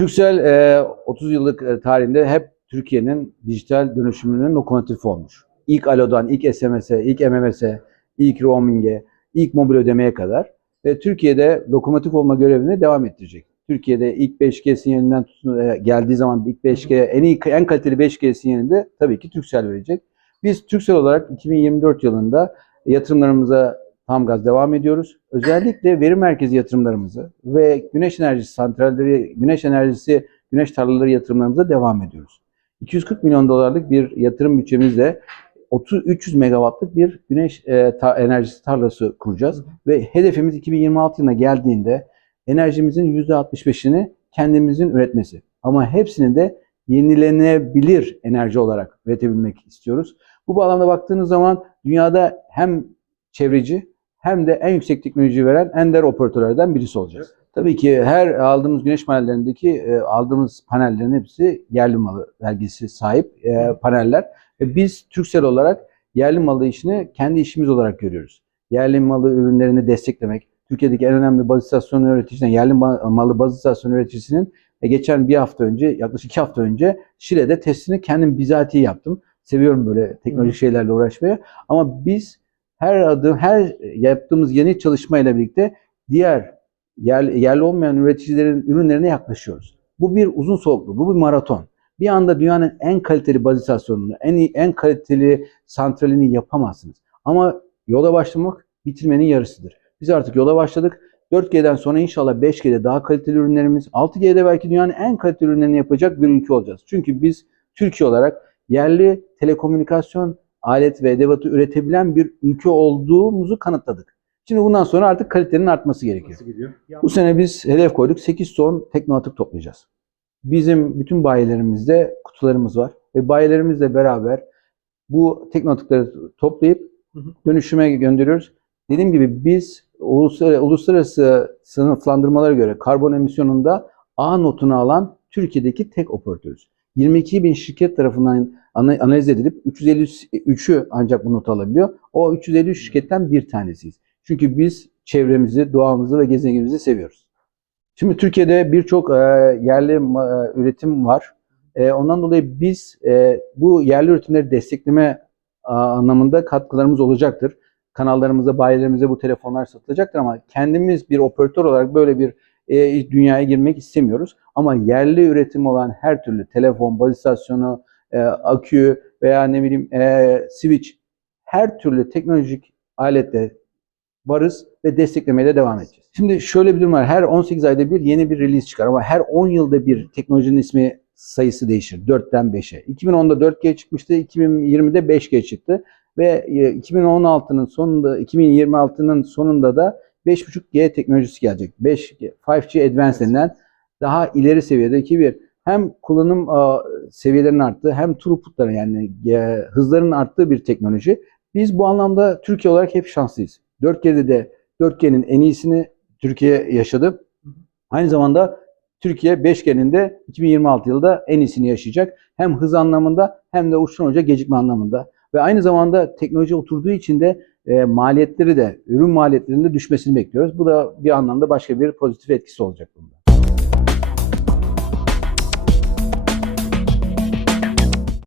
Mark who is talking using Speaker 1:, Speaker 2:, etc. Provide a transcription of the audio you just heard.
Speaker 1: Türksel e, 30 yıllık e, tarihinde hep Türkiye'nin dijital dönüşümünün lokomotifi olmuş. İlk Alo'dan, ilk SMS'e, ilk MMS'e, ilk roaming'e, ilk mobil ödemeye kadar. Ve Türkiye'de lokomotif olma görevini devam ettirecek. Türkiye'de ilk 5G sinyalinden tutun, e, geldiği zaman ilk 5G, en iyi en kaliteli 5G sinyalini de tabii ki Türksel verecek. Biz Türksel olarak 2024 yılında yatırımlarımıza tam gaz devam ediyoruz. Özellikle veri merkezi yatırımlarımızı ve güneş enerjisi santralleri, güneş enerjisi, güneş tarlaları yatırımlarımıza devam ediyoruz. 240 milyon dolarlık bir yatırım bütçemizle 30 300 megawattlık bir güneş e, ta- enerjisi tarlası kuracağız ve hedefimiz 2026 yılına geldiğinde enerjimizin %65'ini kendimizin üretmesi. Ama hepsini de yenilenebilir enerji olarak üretebilmek istiyoruz. Bu bağlamda baktığınız zaman dünyada hem çevreci hem de en yüksek teknoloji veren ender operatörlerden birisi olacağız. Tabii ki her aldığımız güneş panellerindeki e, aldığımız panellerin hepsi yerli malı belgesi sahip e, paneller. Biz Türksel olarak yerli malı işini kendi işimiz olarak görüyoruz. Yerli malı ürünlerini desteklemek, Türkiye'deki en önemli baz istasyonu üreticisinden, yerli ma- malı baz istasyonu üreticisinin e, geçen bir hafta önce, yaklaşık iki hafta önce Şile'de testini kendim bizatihi yaptım. Seviyorum böyle teknolojik şeylerle uğraşmayı. Ama biz her adım, her yaptığımız yeni çalışmayla birlikte diğer yerli, yerli olmayan üreticilerin ürünlerine yaklaşıyoruz. Bu bir uzun soluklu, bu bir maraton. Bir anda dünyanın en kaliteli baz istasyonunu, en iyi, en kaliteli santralini yapamazsınız. Ama yola başlamak bitirmenin yarısıdır. Biz artık yola başladık. 4G'den sonra inşallah 5G'de daha kaliteli ürünlerimiz, 6G'de belki dünyanın en kaliteli ürünlerini yapacak bir ülke olacağız. Çünkü biz Türkiye olarak yerli telekomünikasyon alet ve edevatı üretebilen bir ülke olduğumuzu kanıtladık. Şimdi bundan sonra artık kalitenin artması gerekiyor. Bu sene biz hedef koyduk. 8 ton tekno atık toplayacağız. Bizim bütün bayilerimizde kutularımız var. Ve bayilerimizle beraber bu tekno atıkları toplayıp dönüşüme gönderiyoruz. Dediğim gibi biz uluslararası, uluslararası sınıflandırmalara göre karbon emisyonunda A notunu alan Türkiye'deki tek operatörüz. 22 bin şirket tarafından ana- analiz edilip 353'ü ancak bu notu alabiliyor. O 353 şirketten bir tanesiyiz. Çünkü biz çevremizi, doğamızı ve gezegenimizi seviyoruz. Şimdi Türkiye'de birçok e, yerli e, üretim var. E, ondan dolayı biz e, bu yerli üretimleri destekleme a, anlamında katkılarımız olacaktır. Kanallarımıza, bayilerimize bu telefonlar satılacaktır ama kendimiz bir operatör olarak böyle bir e, dünyaya girmek istemiyoruz. Ama yerli üretim olan her türlü telefon, baz istasyonu, e, akü veya ne bileyim e, switch her türlü teknolojik aletle varız ve desteklemeye de devam edeceğiz. Şimdi şöyle bir durum var. Her 18 ayda bir yeni bir release çıkar ama her 10 yılda bir teknolojinin ismi sayısı değişir. 4'ten 5'e. 2010'da 4G çıkmıştı, 2020'de 5G çıktı ve e, 2016'nın sonunda 2026'nın sonunda da 5.5G teknolojisi gelecek. 5G, 5G Advanced denilen daha ileri seviyedeki bir hem kullanım seviyelerinin arttığı hem throughputların yani hızların arttığı bir teknoloji. Biz bu anlamda Türkiye olarak hep şanslıyız. 4G'de de 4G'nin en iyisini Türkiye yaşadı. Aynı zamanda Türkiye 5G'nin de 2026 yılında en iyisini yaşayacak. Hem hız anlamında hem de uçtan uca gecikme anlamında. Ve aynı zamanda teknoloji oturduğu için de e, maliyetleri de, ürün maliyetlerinin de düşmesini bekliyoruz. Bu da bir anlamda başka bir pozitif etkisi olacak bunda.